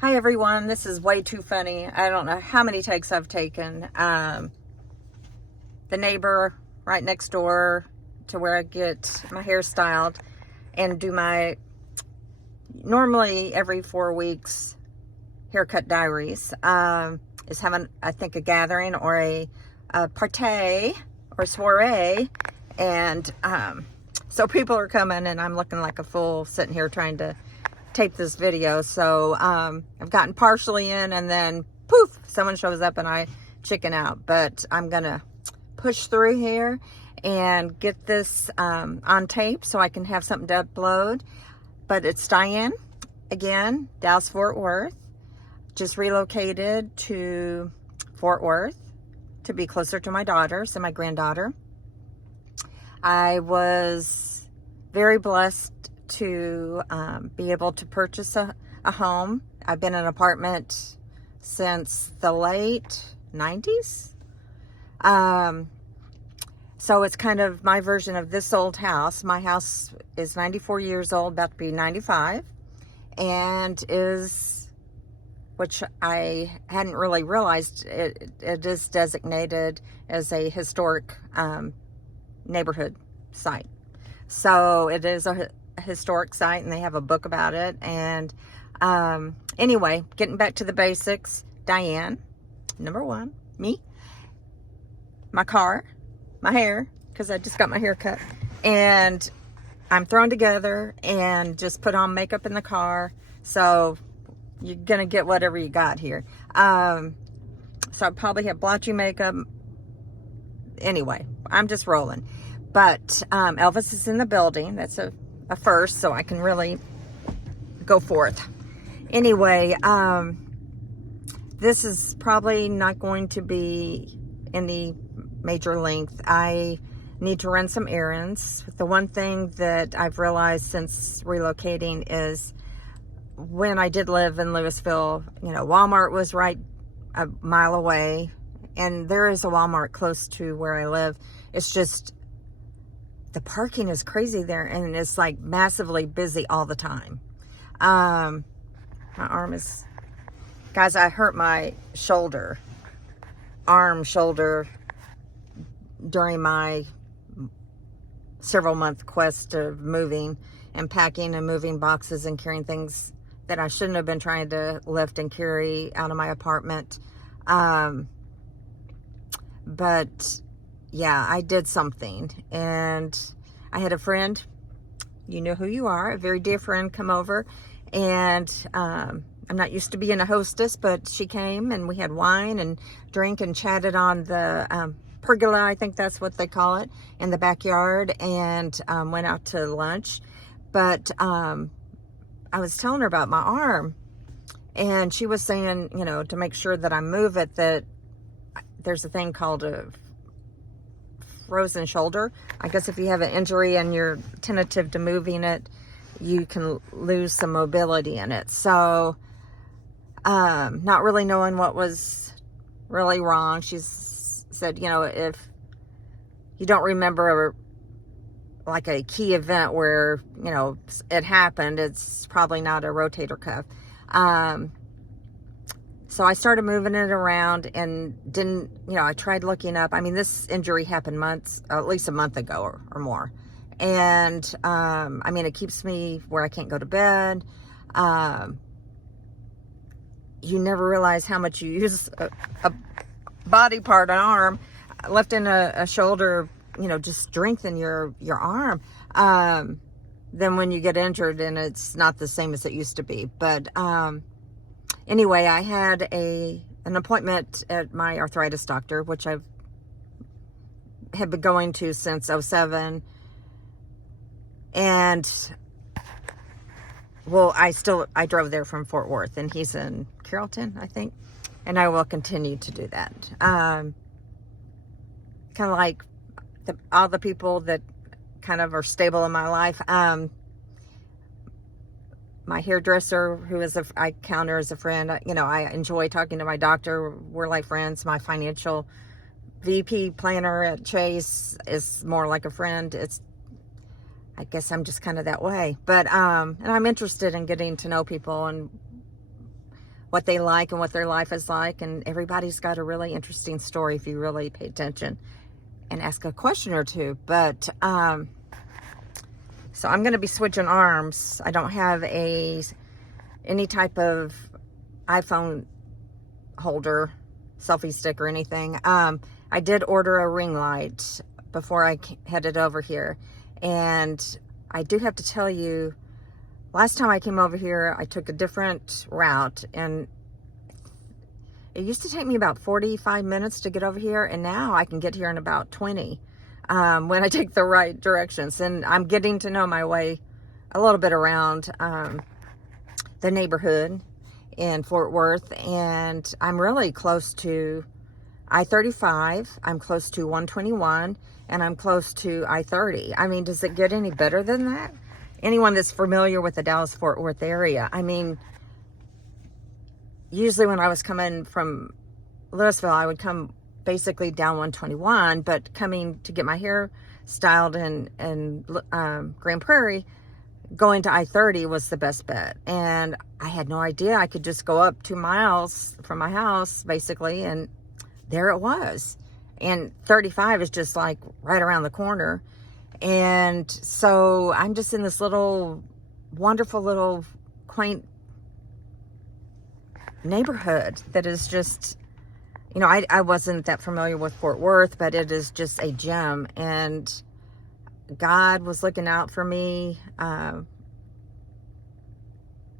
Hi everyone, this is way too funny. I don't know how many takes I've taken. The neighbor right next door to where I get my hair styled and do my normally every 4 weeks haircut diaries is having, I think, a gathering or a party or soiree, and so people are coming and I'm looking like a fool sitting here trying to tape this video. So I've gotten partially in, and then poof, someone shows up and I chicken out. But I'm gonna push through here and get this on tape so I can have something to upload. But it's Diane again, Dallas Fort Worth. Just relocated to Fort Worth to be closer to my daughters and my granddaughter. I was very blessed to be able to purchase a home. I've been in an apartment since the late 90s. So it's kind of my version of this old house. My house is 94 years old, about to be 95, and is, which I hadn't really realized, it is designated as a historic neighborhood site. So it is a historic site, and they have a book about it. And anyway, getting back to the basics, Diane, number one, me, my car, my hair, because I just got my hair cut, and I'm thrown together and just put on makeup in the car. So you're gonna get whatever you got here. So I probably have blotchy makeup. Anyway, I'm just rolling. But Elvis is in the building. That's a first, so I can really go forth. Anyway, this is probably not going to be any major length. I need to run some errands. The one thing that I've realized since relocating is when I did live in Louisville, Walmart was right a mile away, and there is a Walmart close to where I live. It's just the parking is crazy there, and it's like massively busy all the time. My arm is, guys, I hurt my shoulder during my several month quest of moving and packing and moving boxes and carrying things that I shouldn't have been trying to lift and carry out of my apartment. But yeah, I did something, and I had a friend, you know who you are, a very dear friend, come over, and I'm not used to being a hostess, but she came and we had wine and drink and chatted on the pergola, I think that's what they call it, in the backyard, and went out to lunch. But I was telling her about my arm, and she was saying, to make sure that I move it, that there's a thing called a frozen shoulder. I guess if you have an injury and you're tentative to moving it, you can lose some mobility in it. So not really knowing what was really wrong, she said, if you don't remember like a key event where it happened, it's probably not a rotator cuff. So I started moving it around and didn't, I tried looking up. I mean, this injury happened at least a month ago or more. And, it keeps me where I can't go to bed. You never realize how much you use a body part, an arm, lifting a shoulder, just strengthen your arm. Then when you get injured, and it's not the same as it used to be. But, anyway, I had an appointment at my arthritis doctor, which I have been going to since 2007. And, well, I drove there from Fort Worth, and he's in Carrollton, I think. And I will continue to do that. Kind of like all the people that kind of are stable in my life. My hairdresser, who I count her as a friend. I enjoy talking to my doctor. We're like friends. My financial VP planner at Chase is more like a friend. I guess I'm just kind of that way. But and I'm interested in getting to know people and what they like and what their life is like. And everybody's got a really interesting story if you really pay attention and ask a question or two. But so I'm going to be switching arms. I don't have any type of iPhone holder, selfie stick or anything. I did order a ring light before I headed over here. And I do have to tell you, last time I came over here, I took a different route, and it used to take me about 45 minutes to get over here, and now I can get here in about 20 when I take the right directions. And I'm getting to know my way a little bit around the neighborhood in Fort Worth, and I'm really close to I-35, I'm close to 121, and I'm close to I-30. I mean, does it get any better than that? Anyone that's familiar with the Dallas-Fort Worth area, I mean, usually when I was coming from Louisville, I would come basically down 121, but coming to get my hair styled in Grand Prairie, going to I-30 was the best bet. And I had no idea I could just go up 2 miles from my house, basically, and there it was. And 35 is just like right around the corner. And so I'm just in this little, wonderful little quaint neighborhood that is just, you know, I wasn't that familiar with Fort Worth, but it is just a gem. And God was looking out for me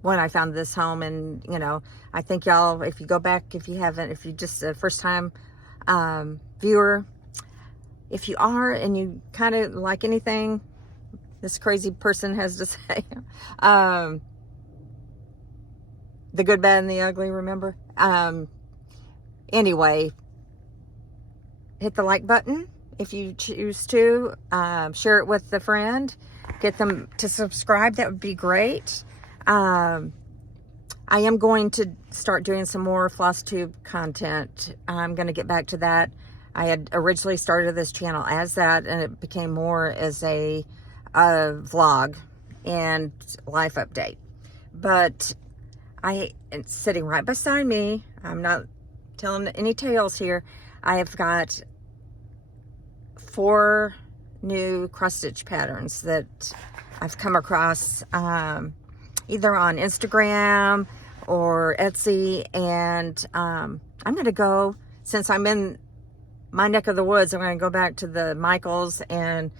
when I found this home. And, you know, I think y'all, if you go back, if you haven't, if you just a first time viewer, if you are and you kind of like anything this crazy person has to say, the good, bad, and the ugly, remember? Anyway, hit the like button if you choose to. Share it with a friend. Get them to subscribe. That would be great. I am going to start doing some more floss tube content. I'm going to get back to that. I had originally started this channel as that, and it became more as a vlog and life update. But it's sitting right beside me. I'm not telling any tales here. I have got 4 new cross stitch patterns that I've come across either on Instagram or Etsy, and I'm going to go, since I'm in my neck of the woods, I'm going to go back to the Michaels, and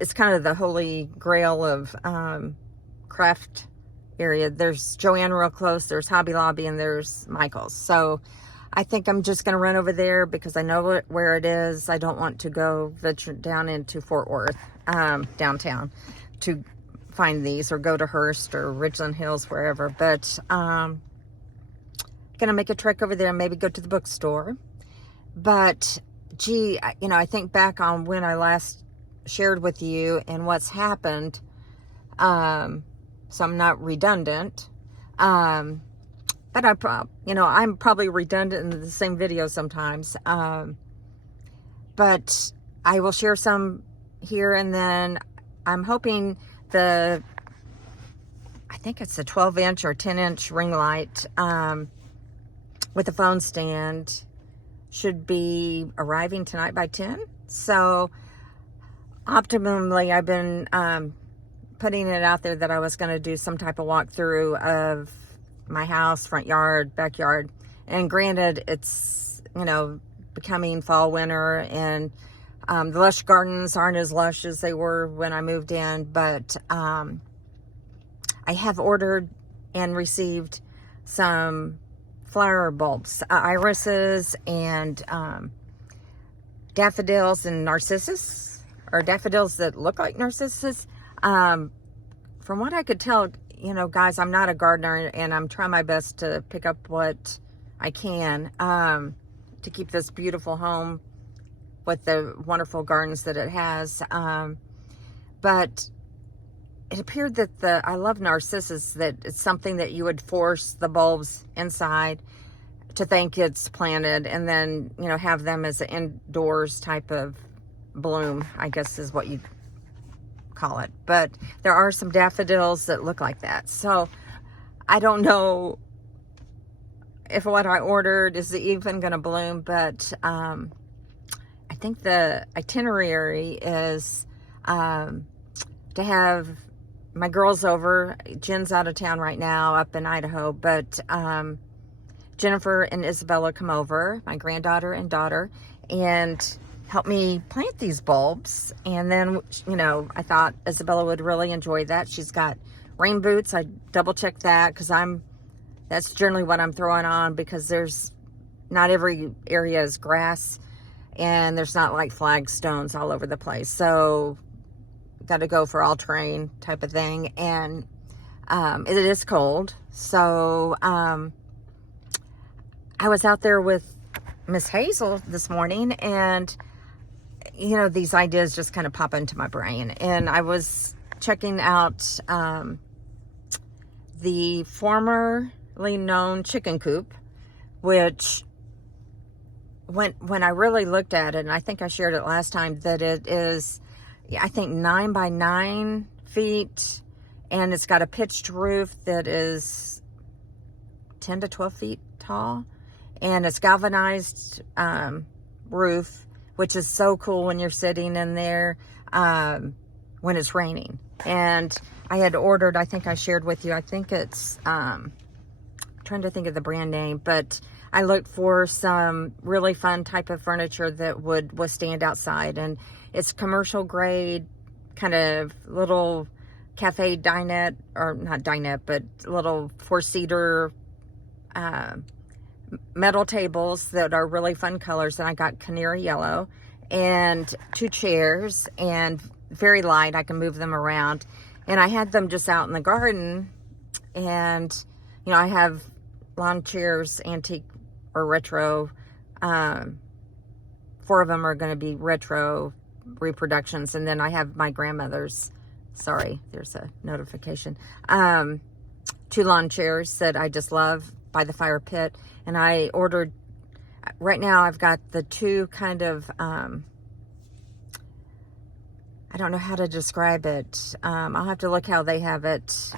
it's kind of the holy grail of craft area. There's Joann real close, there's Hobby Lobby, and there's Michaels. So I think I'm just going to run over there because I know where it is. I don't want to go venture down into Fort Worth, downtown, to find these, or go to Hearst or Ridgeland Hills, wherever. But going to make a trek over there and maybe go to the bookstore. But gee, you know, I think back on when I last shared with you and what's happened, so I'm not redundant, but you know, I'm probably redundant in the same video sometimes, but I will share some here, and then I'm hoping I think it's a 12-inch or 10-inch ring light with a phone stand should be arriving tonight by 10. So optimally, I've been putting it out there that I was going to do some type of walkthrough of my house, front yard, backyard. And granted, it's, you know, becoming fall, winter, and the lush gardens aren't as lush as they were when I moved in, but I have ordered and received some flower bulbs, irises, and daffodils and narcissus, or daffodils that look like narcissus. From what I could tell, you know, guys, I'm not a gardener, and I'm trying my best to pick up what I can to keep this beautiful home with the wonderful gardens that it has. But it appeared that I love narcissus, that it's something that you would force the bulbs inside to think it's planted, and then, you know, have them as an indoors type of bloom, I guess is what you call it. But there are some daffodils that look like that. So I don't know if what I ordered is even going to bloom, but I think the itinerary is to have my girls over. Jen's out of town right now up in Idaho, but Jennifer and Isabella come over, my granddaughter and daughter, and help me plant these bulbs. And then, you know, I thought Isabella would really enjoy that. She's got rain boots. I double checked that because that's generally what I'm throwing on, because there's not every area is grass and there's not like flagstones all over the place. So got to go for all terrain type of thing. And it is cold. So I was out there with Miss Hazel this morning, and you know, these ideas just kind of pop into my brain. And I was checking out the formerly known chicken coop, which when I really looked at it, and I think I shared it last time, that it is, I think, 9 by 9 feet, and it's got a pitched roof that is 10 to 12 feet tall, and it's galvanized roof, which is so cool when you're sitting in there when it's raining. And I had ordered, I think I shared with you, I think it's, trying to think of the brand name, but I looked for some really fun type of furniture that would withstand outside. And it's commercial grade, kind of little cafe dinette, or not dinette, but little 4-seater metal tables that are really fun colors. And I got canary yellow, and 2 chairs, and very light. I can move them around. And I had them just out in the garden. And, you know, I have lawn chairs, antique or retro. 4 of them are going to be retro reproductions. And then I have my grandmother's, sorry, there's a notification. 2 lawn chairs that I just love by the fire pit. And I ordered, right now I've got the 2 kind of, I don't know how to describe it. I'll have to look how they have it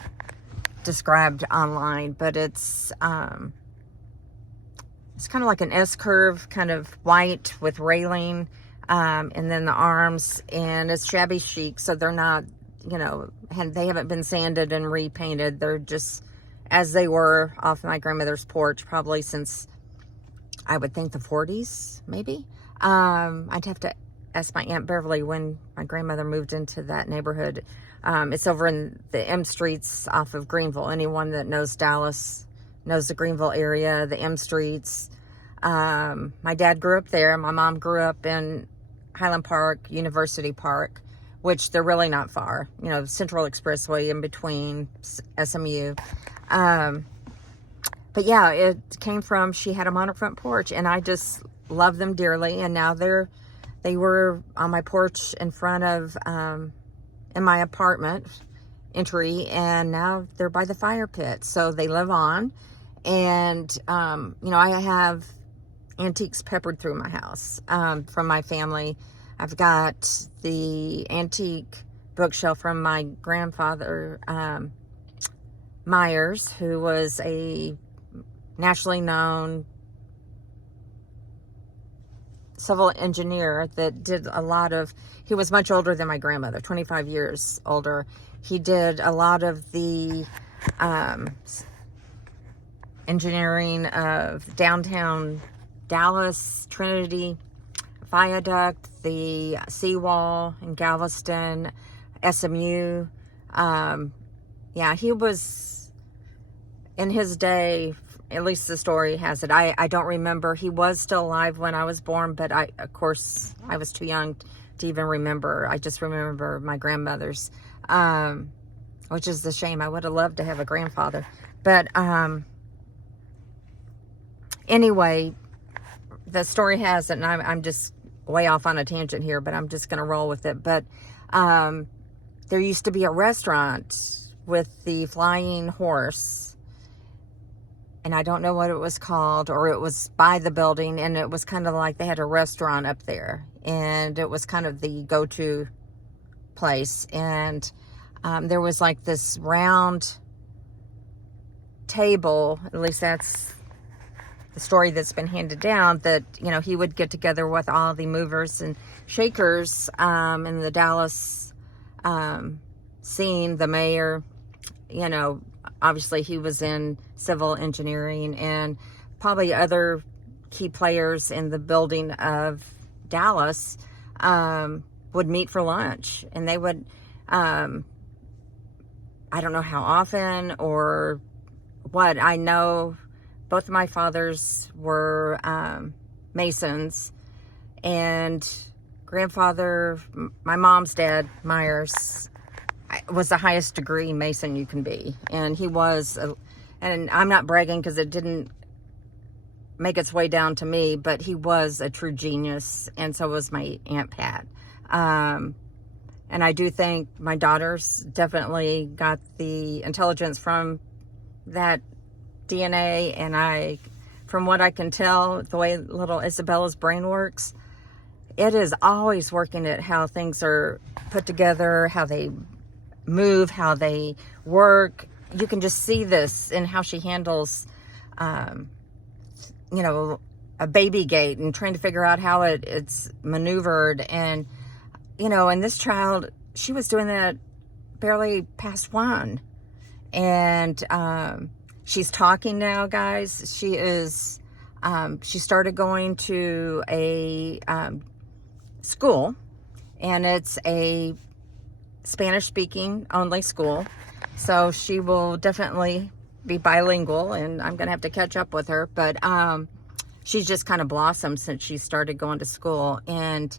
described online, but it's kind of like an S-curve, kind of white with railing, and then the arms, and it's shabby chic, so they're not, you know, they haven't been sanded and repainted. They're just as they were off my grandmother's porch, probably since, I would think, the 40s, maybe. I'd have to ask my Aunt Beverly when my grandmother moved into that neighborhood. It's over in the M Streets off of Greenville. Anyone that knows Dallas knows the Greenville area, the M Streets. My dad grew up there. My mom grew up in Highland Park, University Park, which they're really not far. You know, Central Expressway in between, SMU. But yeah, it came from, she had them on her front porch, and I just love them dearly. And now they were on my porch in front of, in my apartment entry, and now they're by the fire pit. So they live on. And, you know, I have antiques peppered through my house, from my family. I've got the antique bookshelf from my grandfather, Myers, who was a nationally known civil engineer that did a lot of, he was much older than my grandmother, 25 years older. He did a lot of the engineering of downtown Dallas, Trinity Viaduct, the seawall in Galveston, SMU. Yeah, he was, in his day, at least the story has it. I don't remember. He was still alive when I was born, but of course, I was too young to even remember. I just remember my grandmother's, which is a shame. I would have loved to have a grandfather. But anyway, the story has it, and I'm just way off on a tangent here, but I'm just going to roll with it. But there used to be a restaurant with the flying horse, and I don't know what it was called, or it was by the building, and it was kind of like they had a restaurant up there, and it was kind of the go-to place. And there was like this round table, at least that's the story that's been handed down, that, you know, he would get together with all the movers and shakers in the Dallas scene, the mayor, you know, obviously he was in civil engineering, and probably other key players in the building of Dallas would meet for lunch, and they would, I don't know how often or what. I know both of my fathers were Masons, and grandfather, my mom's dad, Myers, was the highest degree Mason you can be. And he was, and I'm not bragging because it didn't make its way down to me, but he was a true genius, and so was my Aunt Pat. And I do think my daughters definitely got the intelligence from that DNA, and from what I can tell, the way little Isabella's brain works, it is always working at how things are put together, how they move, how they work. You can just see this in how she handles, you know, a baby gate and trying to figure out how it's maneuvered. And, you know, and this child, she was doing that barely past 1. And she's talking now, guys. She is, she started going to a school, and it's a Spanish-speaking only school, so she will definitely be bilingual, and I'm gonna have to catch up with her. But she's just kind of blossomed since she started going to school. And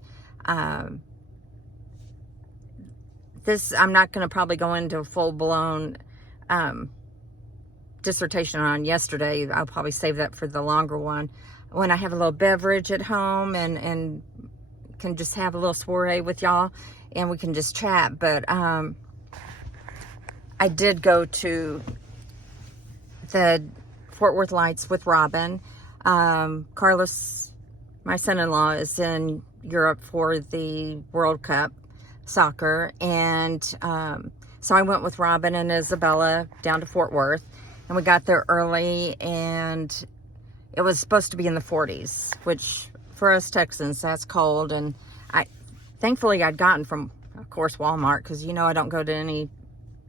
this, I'm not gonna probably go into a full-blown dissertation on yesterday. I'll probably save that for the longer one, when I have a little beverage at home and can just have a little soiree with y'all, and we can just chat. But I did go to the Fort Worth Lights with Robin. Carlos, my son-in-law, is in Europe for the World Cup soccer, and so I went with Robin and Isabella down to Fort Worth, and we got there early, and it was supposed to be in the 40s, which for us Texans, that's cold. And thankfully I'd gotten from, of course, Walmart, because you know I don't go to any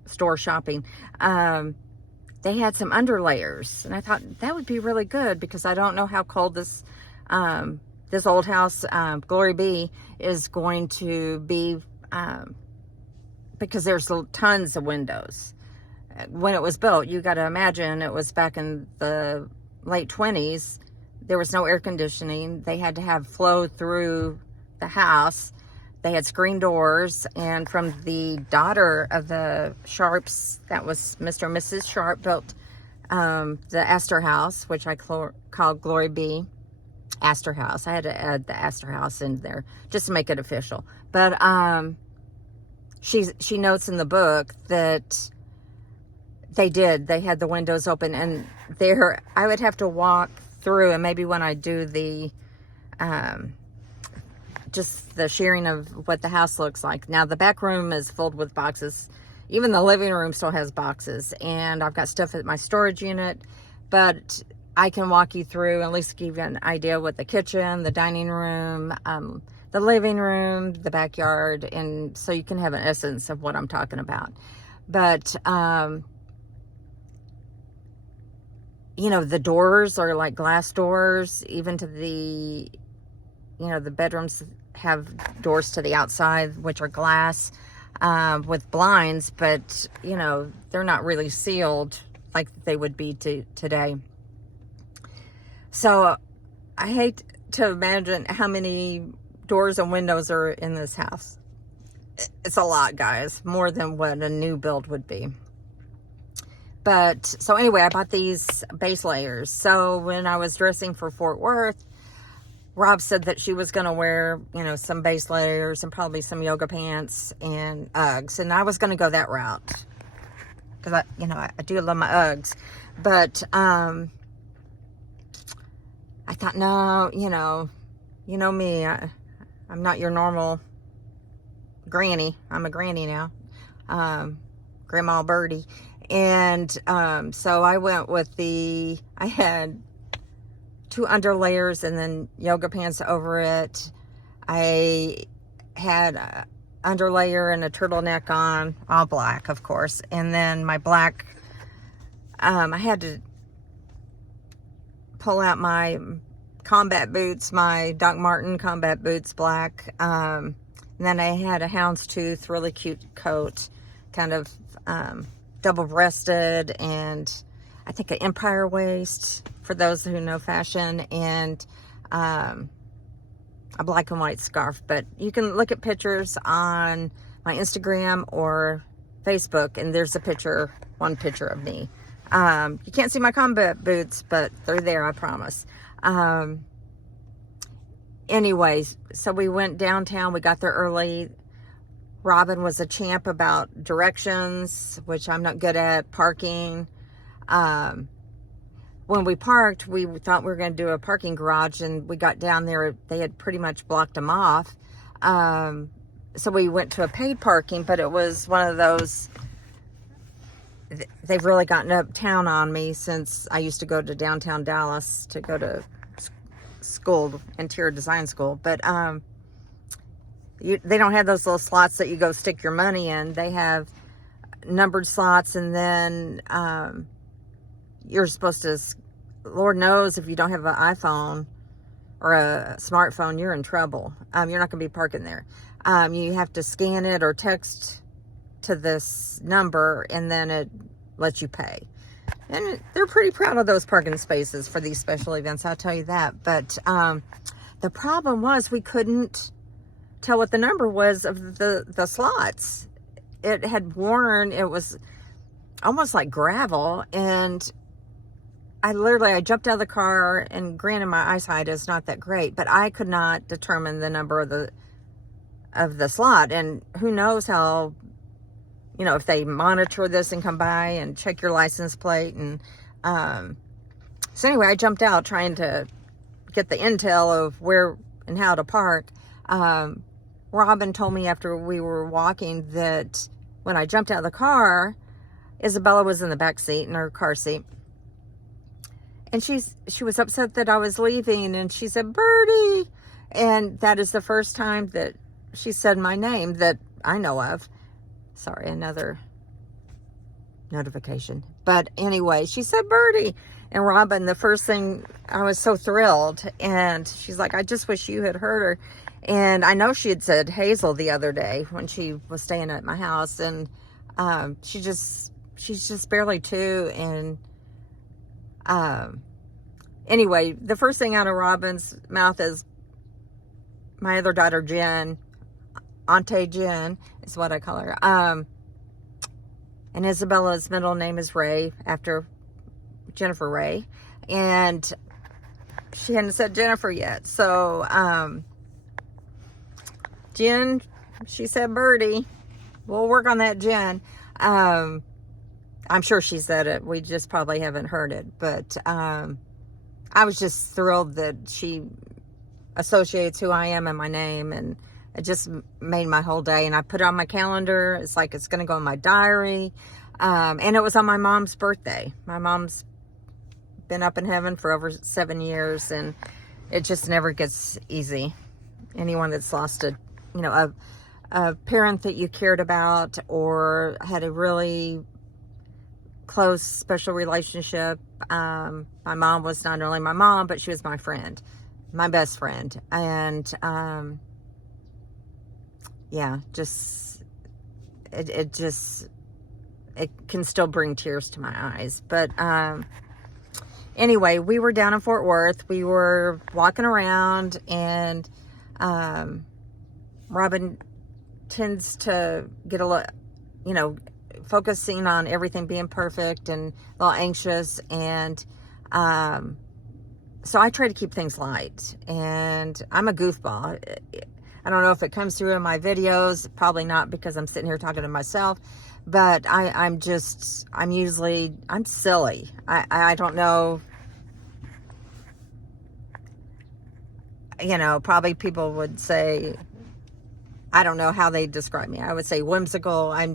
store shopping. They had some underlayers, and I thought that would be really good, because I don't know how cold this this old house, Glory Be, is going to be, because there's tons of windows. When it was built, you got to imagine it was back in the late 20s. There was no air conditioning. They had to have flow through the house. They had screen doors. And from the daughter of the Sharps, that was Mr. and Mrs. Sharp, built the Astor House, which I call Glory Be Astor House. I had to add the Astor House in there just to make it official. But she notes in the book that they had the windows open, and there I would have to walk through, and maybe when I do the just the sharing of what the house looks like. Now the back room is filled with boxes. Even the living room still has boxes, and I've got stuff at my storage unit, but I can walk you through, at least give you an idea what the kitchen, the dining room, the living room, the backyard, and so you can have an essence of what I'm talking about. But you know, the doors are like glass doors, even to the, you know, the bedrooms have doors to the outside, which are glass, with blinds, but, you know, they're not really sealed like they would be today. So I hate to imagine how many doors and windows are in this house. It's a lot, guys, more than what a new build would be. But so anyway, I bought these base layers. So when I was dressing for Fort Worth, Rob said that she was going to wear, you know, some base layers and probably some yoga pants and Uggs. And I was going to go that route, because I do love my Uggs. But I thought, no, you know me, I'm not your normal granny. I'm a granny now, Grandma Birdie. And so I went with I had 2 underlayers and then yoga pants over it. I had a underlayer and a turtleneck on, all black, of course. And then my black, I had to pull out my combat boots, my Doc Martin combat boots, black. And then I had a houndstooth, really cute coat, kind of double-breasted, and I think an empire waist, for those who know fashion, and a black and white scarf. But you can look at pictures on my Instagram or Facebook, and there's a picture, one picture of me. You can't see my combat boots, but they're there, I promise. Anyways, so we went downtown. We got there early. Robin was a champ about directions, which I'm not good at, parking. When we parked, we thought we were going to do a parking garage, and we got down there. They had pretty much blocked them off. So we went to a paid parking, but it was one of those, they've really gotten uptown on me since I used to go to downtown Dallas to go to school, interior design school. But they don't have those little slots that you go stick your money in. They have numbered slots, and then you're supposed to, Lord knows if you don't have an iPhone or a smartphone, you're in trouble. You're not going to be parking there. You have to scan it or text to this number, and then it lets you pay. And they're pretty proud of those parking spaces for these special events, I'll tell you that. But the problem was we couldn't tell what the number was of the slots. It had worn, it was almost like gravel, and I jumped out of the car, and granted my eyesight is not that great, but I could not determine the number of the slot. And who knows how, if they monitor this and come by and check your license plate. And so anyway, I jumped out trying to get the intel of where and how to park. Robin told me after we were walking that when I jumped out of the car, Isabella was in the back seat in her car seat. And she was upset that I was leaving, and she said, "Birdie." And that is the first time that she said my name that I know of. Sorry, another notification. But anyway, she said, "Birdie." And Robin, the first thing, I was so thrilled. And she's like, "I just wish you had heard her." And I know she had said Hazel the other day when she was staying at my house. And she's just barely 2. And anyway, the first thing out of Robin's mouth is my other daughter, Jen. Auntie Jen is what I call her. And Isabella's middle name is Ray, after Jennifer Ray. And she hadn't said Jennifer yet. So, Jen, she said Birdie. We'll work on that, Jen. I'm sure she said it. We just probably haven't heard it. But I was just thrilled that she associates who I am and my name. And it just made my whole day. And I put it on my calendar. It's like it's going to go in my diary. And it was on my mom's birthday. My mom's been up in heaven for over 7 years. And it just never gets easy. Anyone that's lost a parent that you cared about or had a really close, special relationship. My mom was not only my mom, but she was my friend, my best friend. And yeah, just it can still bring tears to my eyes. But anyway, we were down in Fort Worth. We were walking around, and Robin tends to get a little, focusing on everything being perfect and a little anxious. And so I try to keep things light. And I'm a goofball. I don't know if it comes through in my videos. Probably not, because I'm sitting here talking to myself. But I'm silly. I don't know. Probably people would say, I don't know how they describe me. I would say whimsical. I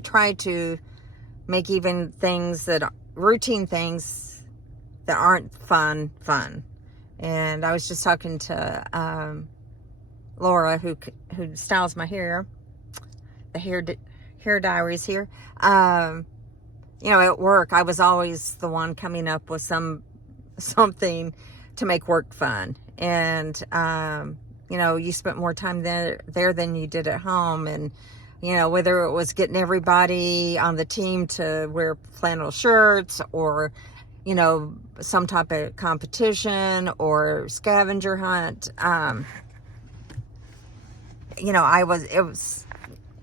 try to make even routine things that aren't fun. And I was just talking to Laura, who styles my hair, the hair diaries here. You know, at work, I was always the one coming up with something to make work fun. And you know, you spent more time there than you did at home. And you know, whether it was getting everybody on the team to wear flannel shirts, or you know, some type of competition or scavenger hunt, you know,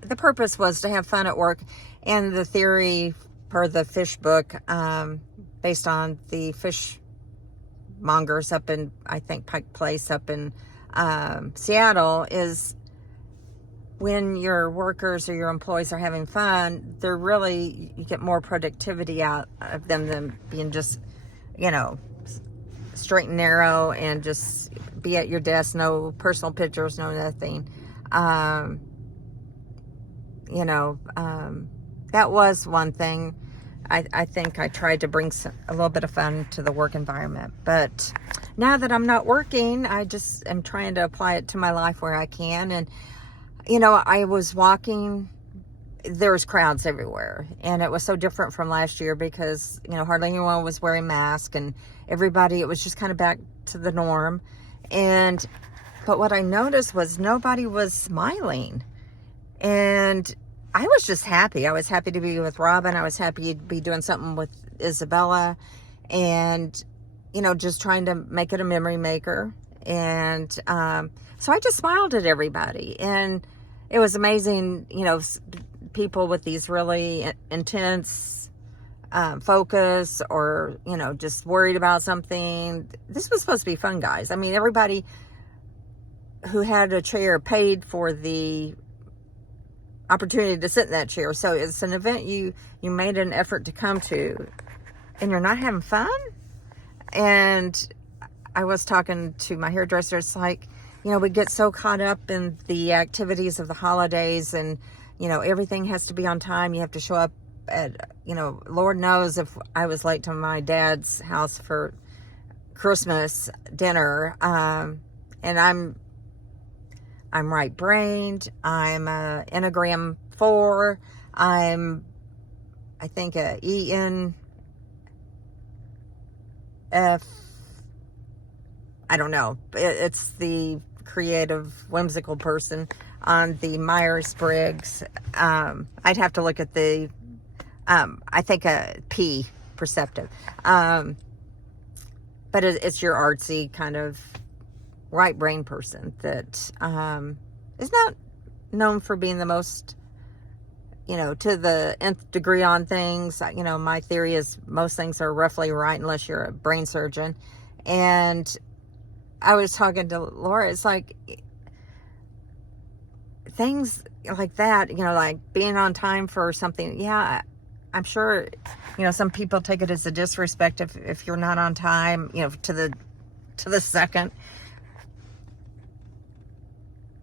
the purpose was to have fun at work. And the theory per the fish book, based on the fish mongers up in, I think, Pike Place up in Seattle, is when your workers or your employees are having fun, you get more productivity out of them than being just, you know, straight and narrow and just be at your desk, no personal pictures, no nothing. You know, that was one thing. I think I tried to bring a little bit of fun to the work environment. But now that I'm not working, I just am trying to apply it to my life where I can. And you know, I was walking, there was crowds everywhere, and it was so different from last year because, you know, hardly anyone was wearing masks, and everybody, it was just kind of back to the norm. But what I noticed was nobody was smiling, and I was just happy. I was happy to be with Robin. I was happy to be doing something with Isabella, and, you know, just trying to make it a memory maker. And so I just smiled at everybody, and it was amazing, you know, people with these really intense focus, or, you know, just worried about something. This was supposed to be fun, guys. I mean, everybody who had a chair paid for the opportunity to sit in that chair. So it's an event you made an effort to come to, and you're not having fun. And I was talking to my hairdresser. It's like, you know, we get so caught up in the activities of the holidays, and, you know, everything has to be on time. You have to show up at, you know, Lord knows if I was late to my dad's house for Christmas dinner. And I'm right-brained. I'm a Enneagram 4. I think a ENF. I don't know. It's the creative, whimsical person on the Myers-Briggs. I'd have to look at the, I think a P, perceptive. But it's your artsy kind of right brain person that is not known for being the most, you know, to the nth degree on things. You know, my theory is most things are roughly right unless you're a brain surgeon. And I was talking to Laura, it's like things like that, you know, like being on time for something. Yeah, I'm sure, you know, some people take it as a disrespect if you're not on time, you know, to the second.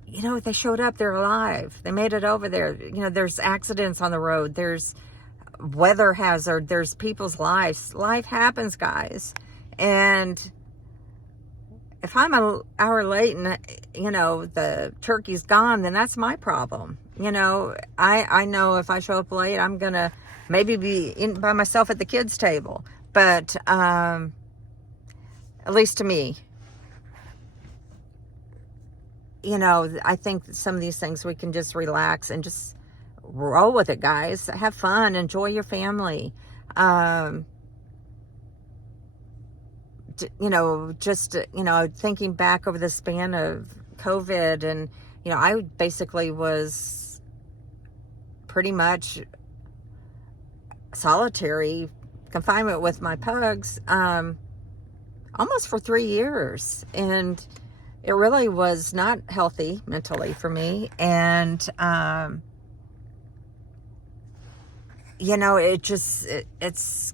You know, they showed up, they're alive. They made it over there. You know, there's accidents on the road. There's weather hazard. There's people's lives. Life happens, guys. And if I'm an hour late and, you know, the turkey's gone, then that's my problem. You know, I know if I show up late, I'm going to maybe be by myself at the kids' table. But at least to me, you know, I think some of these things we can just relax and just roll with it, guys. Have fun. Enjoy your family. You know, just, you know, thinking back over the span of COVID, and, you know, I basically was pretty much solitary confinement with my pugs almost for 3 years. And it really was not healthy mentally for me. And, you know, it's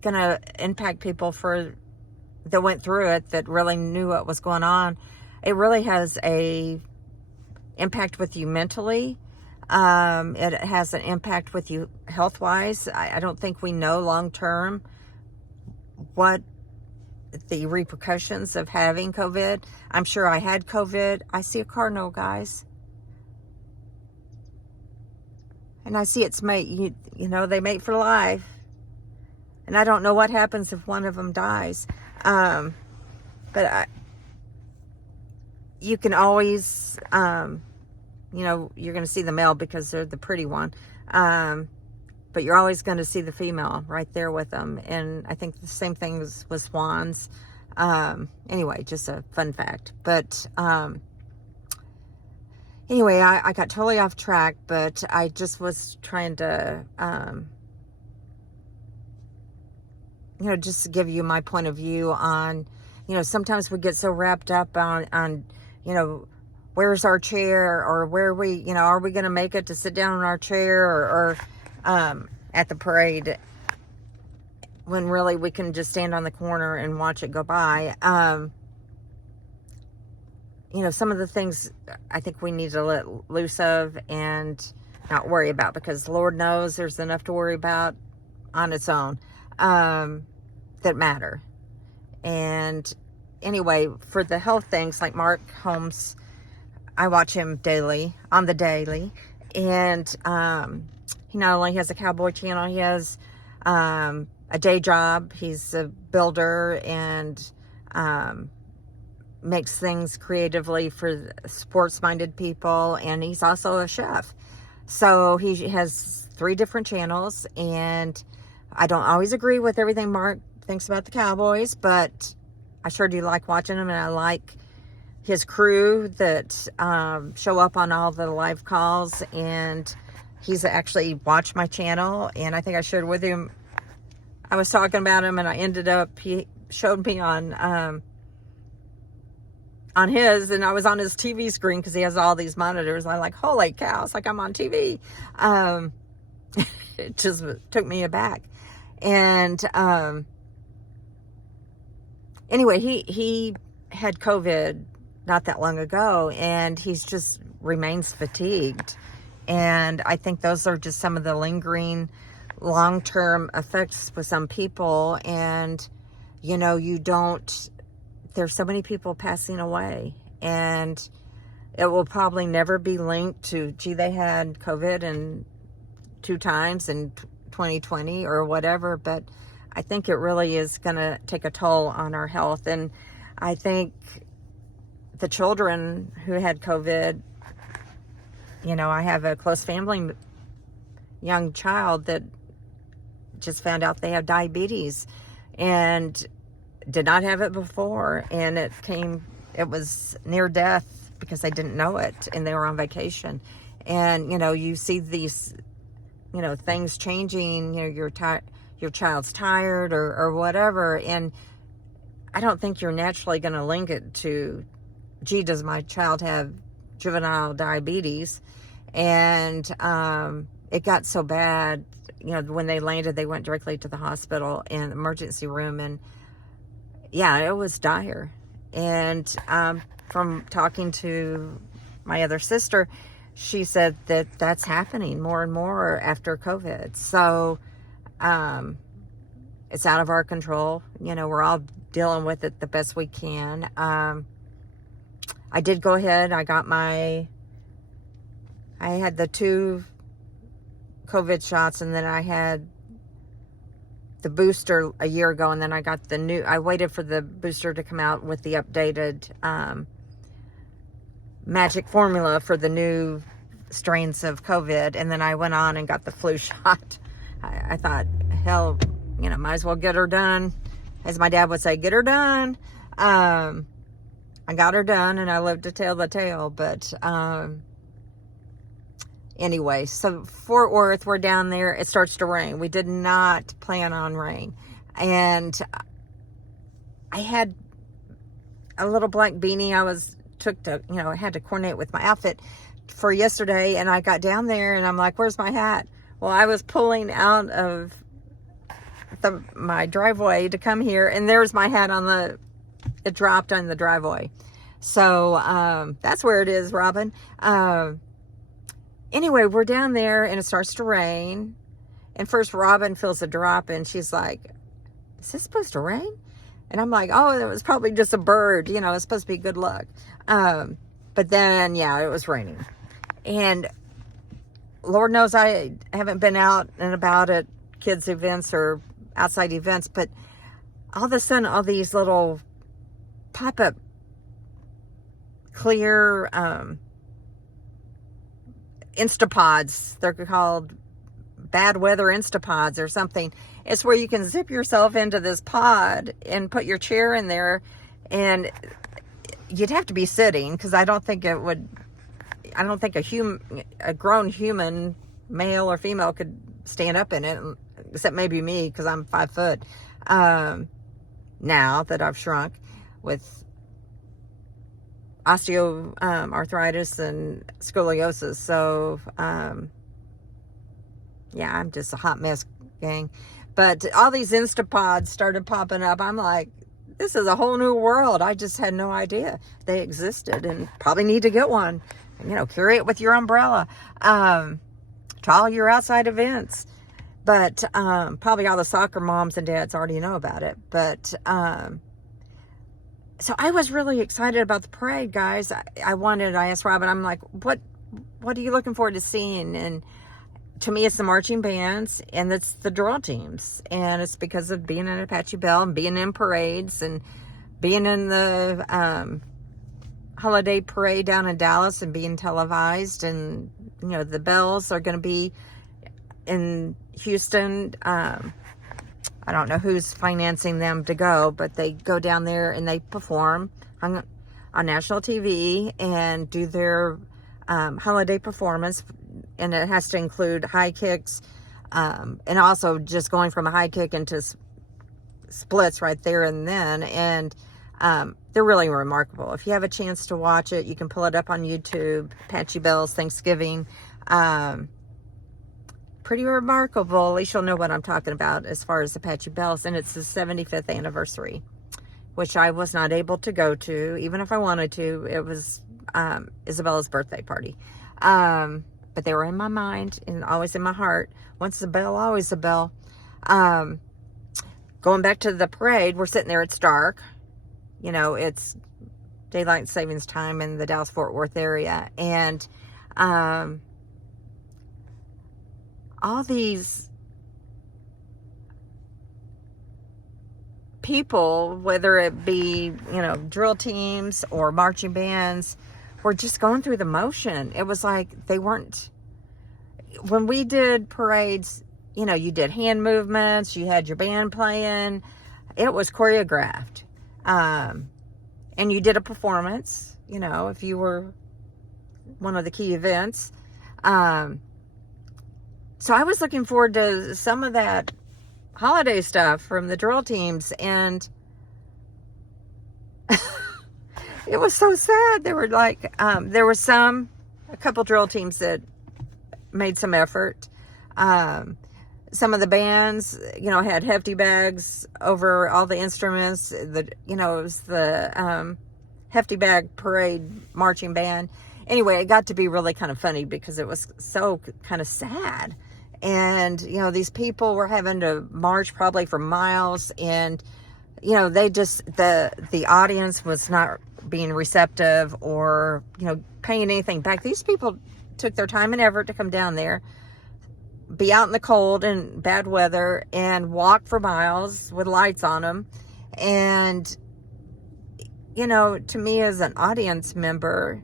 going to impact people that went through it, that really knew what was going on. It really has a impact with you mentally. It has an impact with you health-wise. I don't think we know long-term what the repercussions of having COVID. I'm sure I had COVID. I see a cardinal, guys. And I see its mate, you know, they mate for life. And I don't know what happens if one of them dies. But you can always, you know, you're going to see the male because they're the pretty one. But you're always going to see the female right there with them. And I think the same thing was with swans. Anyway, just a fun fact. But anyway, I got totally off track, but I just was trying to, you know, just to give you my point of view on, you know, sometimes we get so wrapped up on you know, where's our chair, or where we, you know, are we going to make it to sit down in our chair, or at the parade, when really we can just stand on the corner and watch it go by. You know, some of the things I think we need to let loose of and not worry about, because Lord knows there's enough to worry about on its own that matter. And anyway, for the health things, like Mark Holmes, I watch him daily, on the daily, and he not only has a cowboy channel, he has a day job. He's a builder and makes things creatively for sports-minded people, and he's also a chef. So he has 3 different channels, and I don't always agree with everything Mark thinks about the Cowboys, but I sure do like watching him, and I like his crew that show up on all the live calls. And he's actually watched my channel, and I think I shared with him, I was talking about him, and I ended up, he showed me on his, and I was on his TV screen because he has all these monitors. I'm like, holy cow, it's like I'm on TV. It just took me aback. And anyway, he had COVID not that long ago, and he's just remains fatigued. And I think those are just some of the lingering long-term effects with some people. And, you know, there's so many people passing away, and it will probably never be linked to, gee, they had COVID and 2 times in 2020 or whatever. But I think it really is going to take a toll on our health. And I think the children who had COVID, you know, I have a close family, young child that just found out they have diabetes and did not have it before. And it was near death because they didn't know it, and they were on vacation. And, you know, you see these, you know, things changing, you know, your child's tired or whatever. And I don't think you're naturally going to link it to, gee, does my child have juvenile diabetes? And it got so bad, you know, when they landed, they went directly to the hospital and emergency room. And yeah, it was dire. And from talking to my other sister, she said that that's happening more and more after COVID. So it's out of our control. You know, we're all dealing with it the best we can. I did go ahead. I had the 2 COVID shots, and then I had the booster a year ago, and then I got I waited for the booster to come out with the updated magic formula for the new strains of COVID, and then I went on and got the flu shot. I thought, hell, you know, might as well get her done. As my dad would say, get her done. I got her done, and I lived to tell the tale. But anyway, so Fort Worth, we're down there. It starts to rain. We did not plan on rain. And I had a little black beanie I had to coordinate with my outfit for yesterday. And I got down there, and I'm like, where's my hat? Well, I was pulling out of my driveway to come here, and there's my hat it dropped on the driveway. So that's where it is, Robin. Anyway, we're down there, and it starts to rain. And first, Robin feels a drop, and she's like, is this supposed to rain? And I'm like, oh, it was probably just a bird. You know, it's supposed to be good luck. But then, yeah, it was raining. And Lord knows I haven't been out and about at kids' events or outside events, but all of a sudden, all these little pop-up clear Instapods, they're called bad weather Instapods or something. It's where you can zip yourself into this pod and put your chair in there, and you'd have to be sitting, because I don't think a grown human, male or female, could stand up in it, except maybe me, because I'm 5 foot. Now that I've shrunk with osteoarthritis and scoliosis. So, yeah, I'm just a hot mess, gang. But all these Instapods started popping up. I'm like, this is a whole new world. I just had no idea they existed, and probably need to get one. You know, carry it with your umbrella to all your outside events. But probably all the soccer moms and dads already know about it. But so I was really excited about the parade, guys. I asked Robin, I'm like, what are you looking forward to seeing? And to me, it's the marching bands, and it's the drill teams. And it's because of being in Apache Bell and being in parades and being in the holiday parade down in Dallas and being televised. And, you know, the bells are going to be in Houston. I don't know who's financing them to go, but they go down there and they perform on national TV and do their holiday performance. And it has to include high kicks, and also just going from a high kick into splits right there and then. And they're really remarkable. If you have a chance to watch it, you can pull it up on YouTube. Apache Bells Thanksgiving. Pretty remarkable. At least you'll know what I'm talking about as far as Apache Bells. And it's the 75th anniversary, which I was not able to go to, even if I wanted to. It was Isabella's birthday party. But they were in my mind and always in my heart. Once a bell, always a bell. Going back to the parade, we're sitting there. It's dark. You know, it's daylight savings time in the Dallas-Fort Worth area. And all these people, whether it be, you know, drill teams or marching bands, were just going through the motion. It was like they weren't, when we did parades, you know, you did hand movements, you had your band playing, it was choreographed. And you did a performance, you know, if you were one of the key events. So I was looking forward to some of that holiday stuff from the drill teams, and it was so sad. There were like, there were a couple drill teams that made some effort. Some of the bands, you know, had hefty bags over all the instruments. It was the hefty bag parade marching band. Anyway, it got to be really kind of funny because it was so kind of sad. And, you know, these people were having to march probably for miles, and, you know, they just, the audience was not being receptive or, you know, paying anything back. These people took their time and effort to come down there, be out in the cold and bad weather, and walk for miles with lights on them. And, you know, to me as an audience member,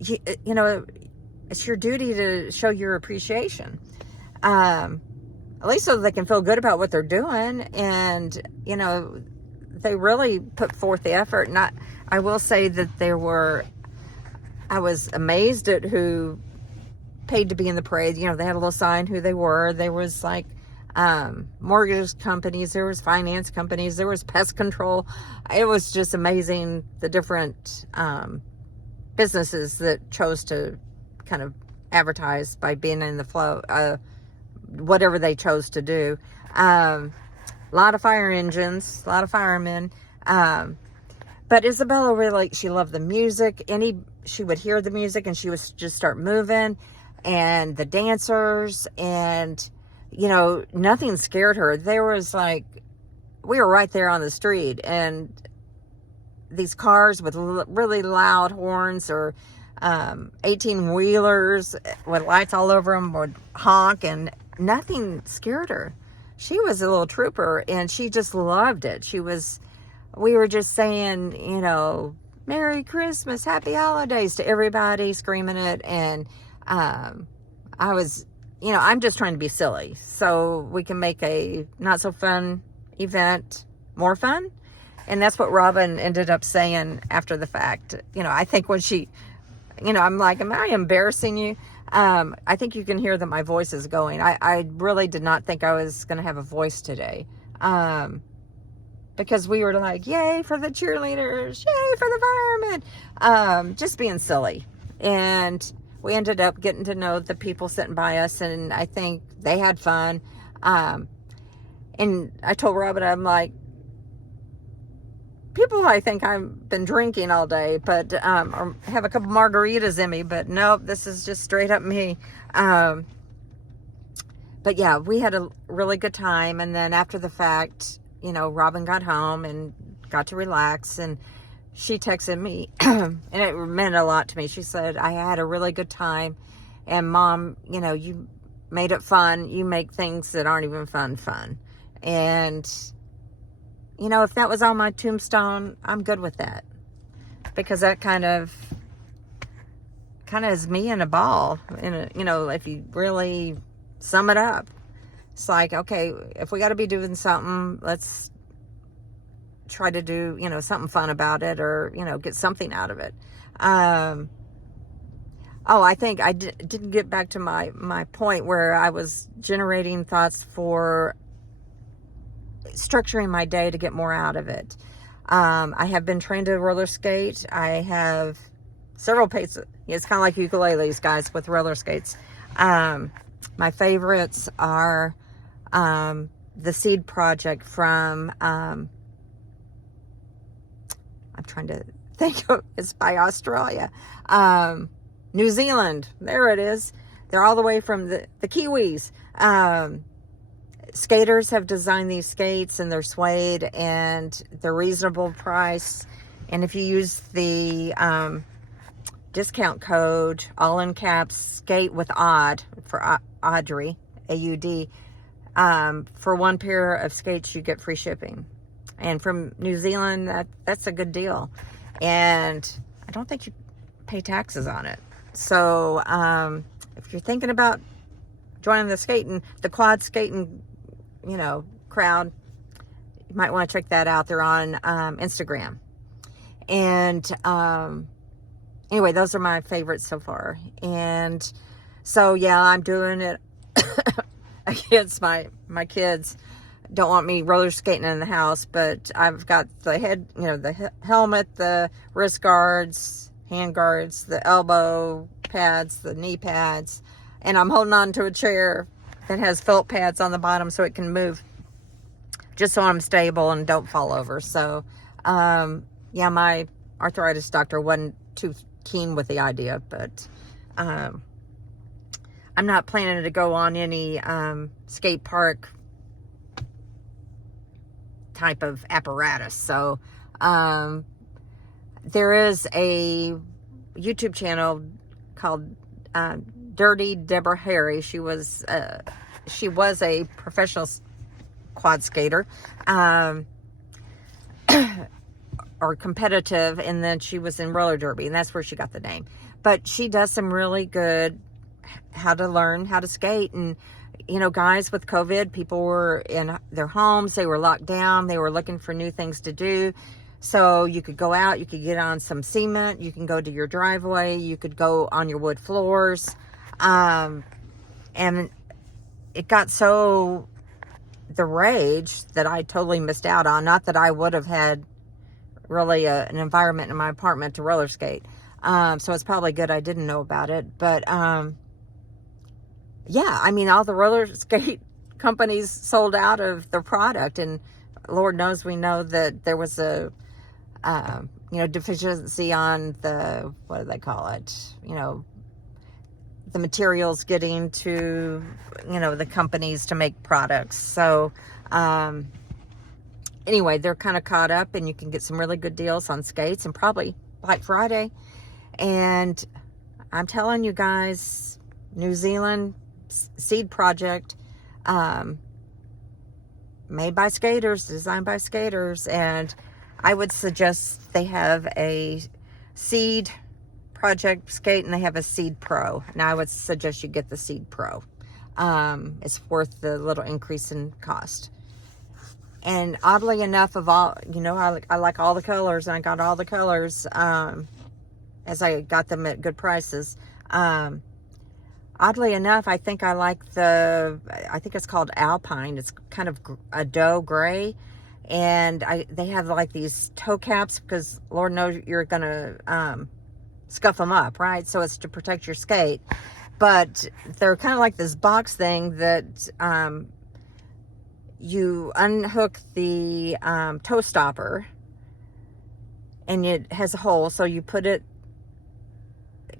you know, it's your duty to show your appreciation. At least so they can feel good about what they're doing. And, you know, they really put forth the effort. And I will say that I was amazed at who paid to be in the parade. You know, they had a little sign who they were. There was like mortgage companies, there was finance companies, there was pest control. It was just amazing, the different businesses that chose to kind of advertise by being in the flow, whatever they chose to do. A lot of fire engines, a lot of firemen. But Isabella really, she loved the music. She would hear the music and she would just start moving, and the dancers, and, you know, nothing scared her. There was like we were right there on the street, and these cars with really loud horns, or 18-wheelers with lights all over them would honk, and nothing scared her. She was a little trooper, and she just loved it. We were just saying, Merry Christmas, Happy Holidays to everybody, screaming it. And I was, I'm just trying to be silly so we can make a not so fun event more fun. And that's what Robin ended up saying after the fact. I think when she, I'm like, am I embarrassing you? I think you can hear that my voice is going. I really did not think I was going to have a voice today. Because we were like, yay for the cheerleaders, yay for the firemen, just being silly. And we ended up getting to know the people sitting by us, and I think they had fun. And I told Robin, I'm like, people I think I've been drinking all day, but or have a couple margaritas in me, but nope, this is just straight up me. But yeah, we had a really good time. And then after the fact, Robin got home and got to relax, and she texted me and it meant a lot to me. She said, I had a really good time, and Mom, you made it fun. You make things that aren't even fun. And if that was on my tombstone, I'm good with that, because that kind of is me in a ball. If you really sum it up, it's like, okay, if we got to be doing something, let's try to do, something fun about it, or, get something out of it. I think I didn't get back to my point where I was generating thoughts for structuring my day to get more out of it. I have been trained to roller skate. I have several paces. It's kind of like ukuleles, guys, with roller skates. My favorites are the Seed Project from, I'm trying to think of, it's by Australia. New Zealand, there it is. They're all the way from the Kiwis. Skaters have designed these skates, and they're suede, and they're reasonable price. And if you use the discount code, all in caps, skate with Aud, for Audrey, AUD, for one pair of skates you get free shipping. And from New Zealand, that's a good deal. And I don't think you pay taxes on it. So if you're thinking about joining the quad skating, crowd, you might want to check that out. They're on Instagram. And anyway, those are my favorites so far. And so, yeah, I'm doing it against my kids. Don't want me roller skating in the house, but I've got the head, the helmet, the wrist guards, hand guards, the elbow pads, the knee pads, and I'm holding on to a chair that has felt pads on the bottom so it can move, just so I'm stable and don't fall over. So, yeah, my arthritis doctor wasn't too keen with the idea, but I'm not planning to go on any skate park type of apparatus. So there is a YouTube channel called Dirty Deborah Harry. She was a professional quad skater, or competitive, and then she was in roller derby, and that's where she got the name. But she does some really good how to learn how to skate. And guys, with COVID, people were in their homes, they were locked down, they were looking for new things to do. So you could go out, you could get on some cement, you can go to your driveway, you could go on your wood floors. And it got so the rage that I totally missed out on. Not that I would have had really an environment in my apartment to roller skate. So it's probably good I didn't know about it. But yeah, I mean, all the roller skate companies sold out of their product, and Lord knows we know that there was a deficiency on the, what do they call it? The materials getting to, the companies to make products. So, anyway, they're kind of caught up, and you can get some really good deals on skates, and probably Black Friday. And I'm telling you guys, New Zealand seed project, made by skaters, designed by skaters, and I would suggest they have a seed project skate and they have a seed pro. Now I would suggest you get the seed pro. It's worth the little increase in cost. And oddly enough, of all, you know, I like all the colors, and I got all the colors as I got them at good prices. Oddly enough, I think I like I think it's called Alpine. It's kind of a dough gray. And they have like these toe caps, because Lord knows you're going to scuff them up, right? So it's to protect your skate. But they're kind of like this box thing that you unhook the toe stopper, and it has a hole. So you put it,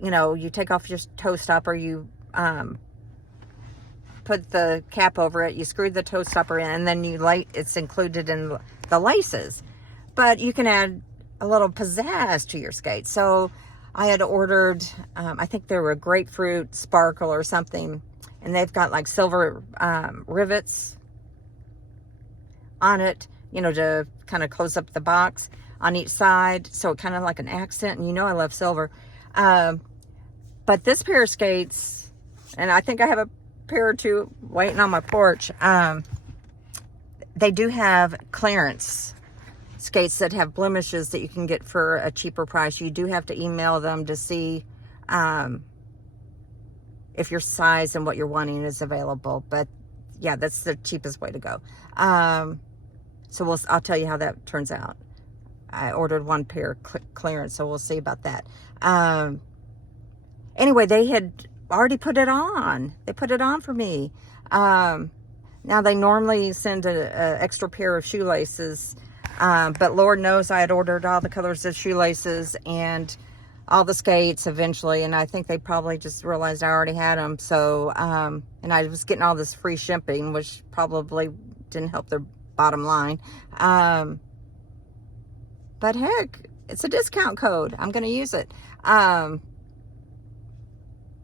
you know, you take off your toe stopper, you put the cap over it, you screw the toe stopper in, and then it's included in the laces. But you can add a little pizzazz to your skate. So I had ordered, I think they were grapefruit sparkle or something, and they've got like silver rivets on it, you know, to kind of close up the box on each side, so it kind of like an accent. And you know I love silver. But this pair of skates, and I think I have a pair or two waiting on my porch, they do have clearance skates that have blemishes that you can get for a cheaper price. You do have to email them to see if your size and what you're wanting is available. But yeah, that's the cheapest way to go. So I'll tell you how that turns out. I ordered one pair clearance, so we'll see about that. Anyway, they had already put it on. They put it on for me. Now they normally send an extra pair of shoelaces, but Lord knows I had ordered all the colors of shoelaces and all the skates eventually, and I think they probably just realized I already had them. So, and I was getting all this free shipping, which probably didn't help their bottom line. But heck, it's a discount code. I'm going to use it.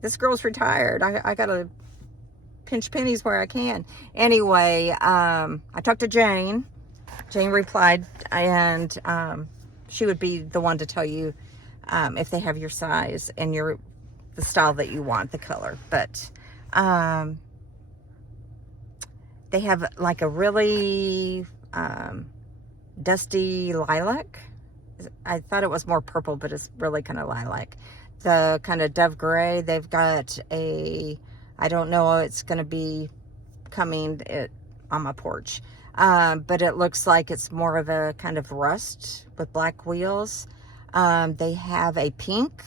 This girl's retired. I got to pinch pennies where I can. Anyway, I talked to Jane. Jane replied, and she would be the one to tell you if they have your size and the style that you want, the color. But they have like a really dusty lilac. I thought it was more purple, but it's really kind of lilac. The kind of dove gray, they've got I don't know, it's going to be coming on my porch. But it looks like it's more of a kind of rust with black wheels. They have a pink,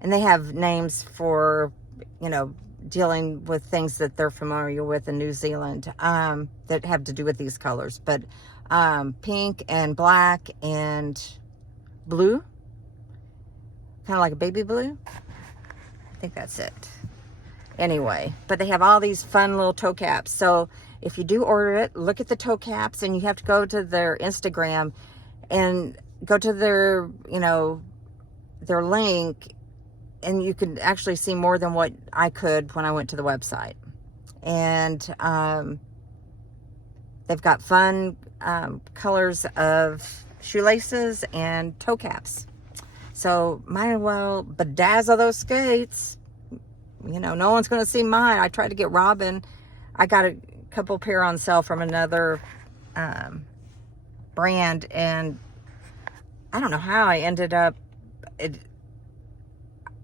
and they have names for, you know, dealing with things that they're familiar with in New Zealand that have to do with these colors. But pink and black and blue, kind of like a baby blue. I think that's it. Anyway, but they have all these fun little toe caps. So if you do order it, look at the toe caps, and you have to go to their Instagram and go to their, you know, their link, and you can actually see more than what I could when I went to the website. And they've got fun colors of shoelaces and toe caps. So might as well bedazzle those skates. You know, no one's going to see mine. I tried to get Robin. I got a couple pair on sale from another brand, and I don't know how I ended up, I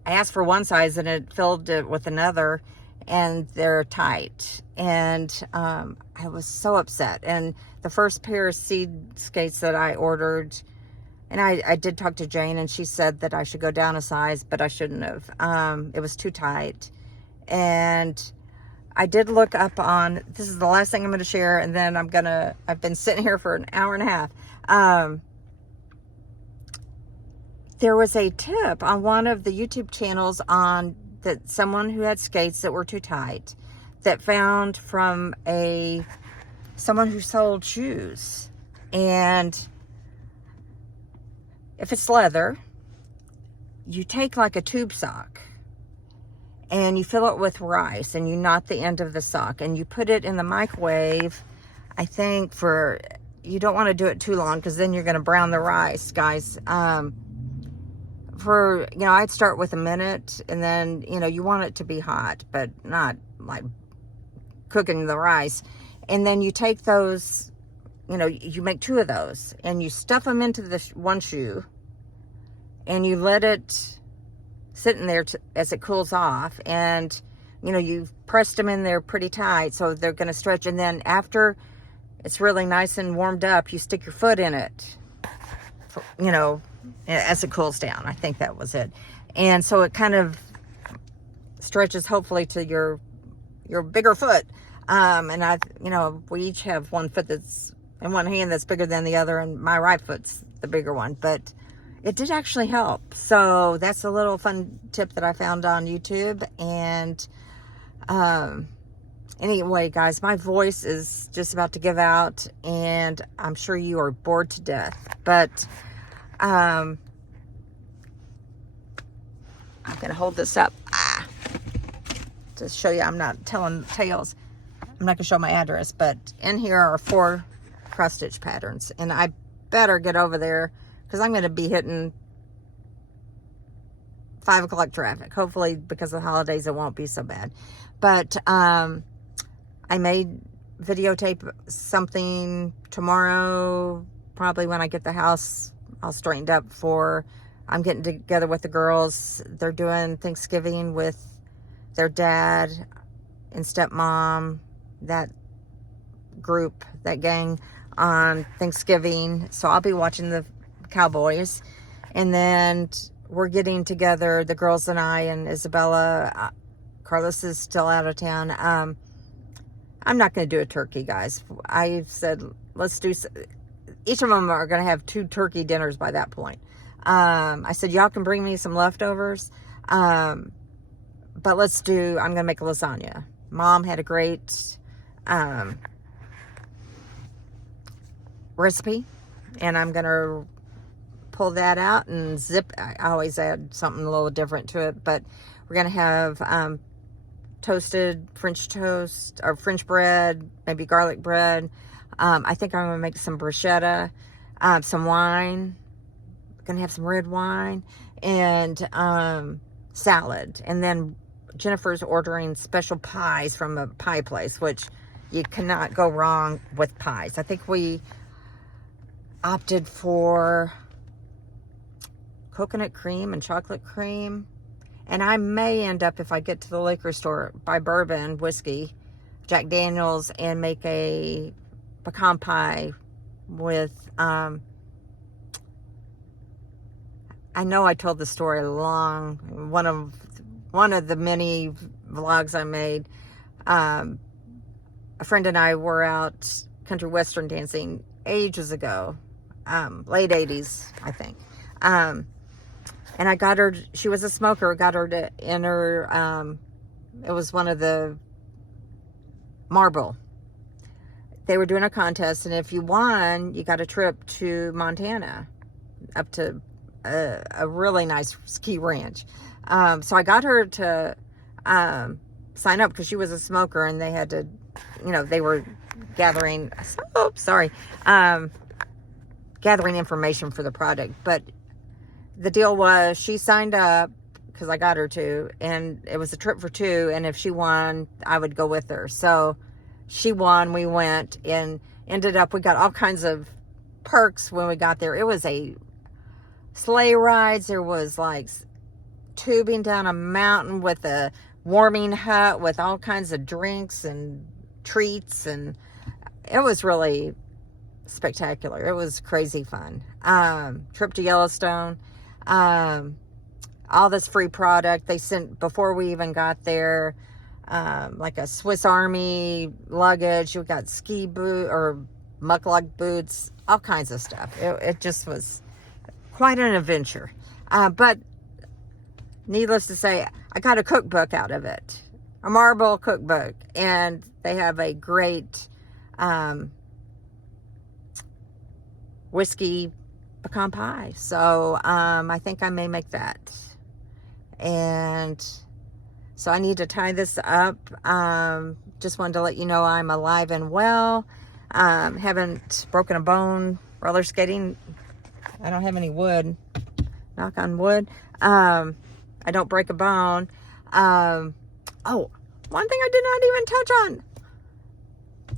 asked for one size and it filled it with another, and they're tight. And I was so upset. And the first pair of seed skates that I ordered, and I did talk to Jane, and she said that I should go down a size, but I shouldn't have. It was too tight. And I did look up on, this is the last thing I'm going to share, and then I've been sitting here for an hour and a half. There was a tip on one of the YouTube channels on that someone who had skates that were too tight, that found from someone who sold shoes. And if it's leather, you take like a tube sock and you fill it with rice, and you knot the end of the sock, and you put it in the microwave, I think for, you don't want to do it too long because then you're going to brown the rice, guys. For, you know, I'd start with a minute, and then, you know, you want it to be hot, but not like cooking the rice. And then you take those, you know, you make 2 of those, and you stuff them into the one shoe, and you let it sit in there as it cools off. And, you know, you've pressed them in there pretty tight, so they're going to stretch. And then after it's really nice and warmed up, you stick your foot in it, you know, as it cools down. I think that was it. And so it kind of stretches, hopefully, to your bigger foot. And you know, we each have one foot that's in one hand that's bigger than the other, and my right foot's the bigger one, but it did actually help. So that's a little fun tip that I found on YouTube. And anyway, guys, my voice is just about to give out, and I'm sure you are bored to death, but I'm gonna hold this up to show you I'm not telling tales. I'm not gonna show my address, but in here are 4 cross stitch patterns, and I better get over there because I'm gonna be hitting 5 o'clock traffic. Hopefully, because of the holidays, it won't be so bad. But I may videotape something tomorrow, probably when I get the house all straightened up. For I'm getting together with the girls. They're doing Thanksgiving with their dad and stepmom, that group, that gang, on Thanksgiving. So I'll be watching the Cowboys. And then we're getting together, the girls and I and Isabella. Carlos is still out of town. I'm not going to do a turkey, guys. I said, let's do, each of them are going to have 2 turkey dinners by that point. I said, y'all can bring me some leftovers. But let's do, I'm going to make a lasagna. Mom had a great recipe, and I'm going to pull that out and zip. I always add something a little different to it, but we're going to have toasted French toast or French bread, maybe garlic bread. I think I'm going to make some bruschetta, some wine. Going to have some red wine, and salad. And then Jennifer's ordering special pies from a pie place, which you cannot go wrong with pies. I think we opted for coconut cream and chocolate cream. And I may end up, if I get to the liquor store, buy bourbon, whiskey, Jack Daniels, and make a pecan pie with, I know I told the story one of the many vlogs I made. A friend and I were out country western dancing ages ago, late 80s, I think. And I got her, she was a smoker, got her to enter, it was one of the marble. They were doing a contest, and if you won, you got a trip to Montana, up to a really nice ski ranch. So I got her to sign up because she was a smoker, and they had to, you know, they were gathering, gathering information for the product. But the deal was, she signed up because I got her to, and it was a trip for 2, and if she won, I would go with her. So she won, we went, and ended up, we got all kinds of perks when we got there. It was a sleigh rides, there was like tubing down a mountain with a warming hut with all kinds of drinks and treats, and it was really spectacular. It was crazy fun. Trip to Yellowstone, all this free product they sent before we even got there, like a Swiss Army luggage. We got ski boot or muckluck boots, all kinds of stuff. It just was quite an adventure. But needless to say, I got a cookbook out of it, a marble cookbook, and they have a great whiskey pecan pie. So I think I may make that. And so I need to tie this up. Just wanted to let you know I'm alive and well. Haven't broken a bone roller skating. I don't have any wood. Knock on wood. I don't break a bone. Oh, one thing I did not even touch on.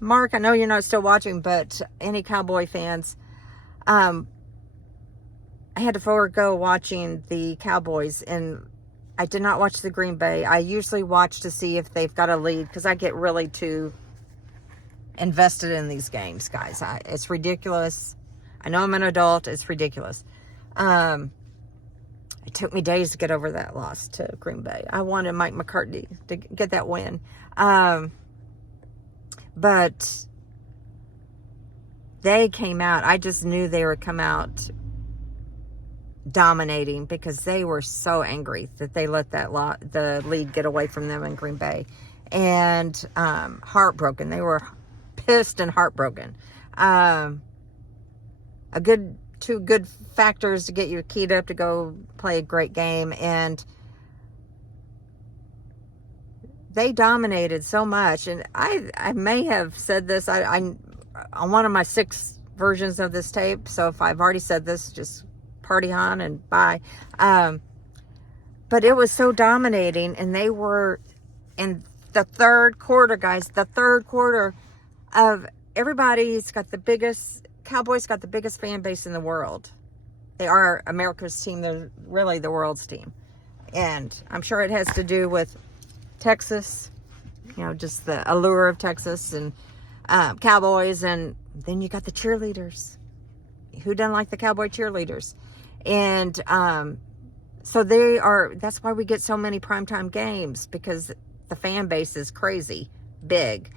Mark, I know you're not still watching, but any Cowboy fans, I had to forego watching the Cowboys, and I did not watch the Green Bay. I usually watch to see if they've got a lead, because I get really too invested in these games, guys. It's ridiculous. I know I'm an adult. It's ridiculous. It took me days to get over that loss to Green Bay. I wanted Mike McCarthy to get that win. But they came out. I just knew they would come out dominating, because they were so angry that they let the lead get away from them in Green Bay, and heartbroken. They were pissed and heartbroken. Two good factors to get you keyed up to go play a great game, and they dominated so much. And I may have said this on one of my 6 versions of this tape, so if I've already said this, just party on and bye. But it was so dominating, and they were in the third quarter, guys. The third quarter of everybody's got the biggest. Cowboys got the biggest fan base in the world. They are America's team. They're really the world's team, and I'm sure it has to do with Texas. You know, just the allure of Texas and Cowboys, and then you got the cheerleaders. Who doesn't like the Cowboy cheerleaders? And so that's why we get so many primetime games, because the fan base is crazy big.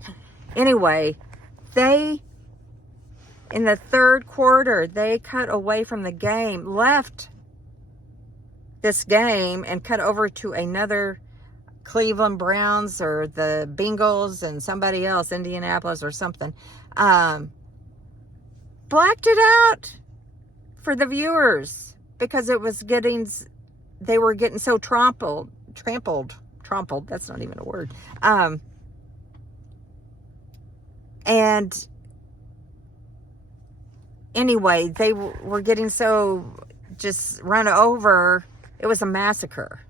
Anyway, in the third quarter, they cut away from the game, left this game, and cut over to another Cleveland Browns or the Bengals and somebody else, Indianapolis or something. Blacked it out for the viewers, because they were getting so trampled. That's not even a word. And anyway, they were getting so just run over. It was a massacre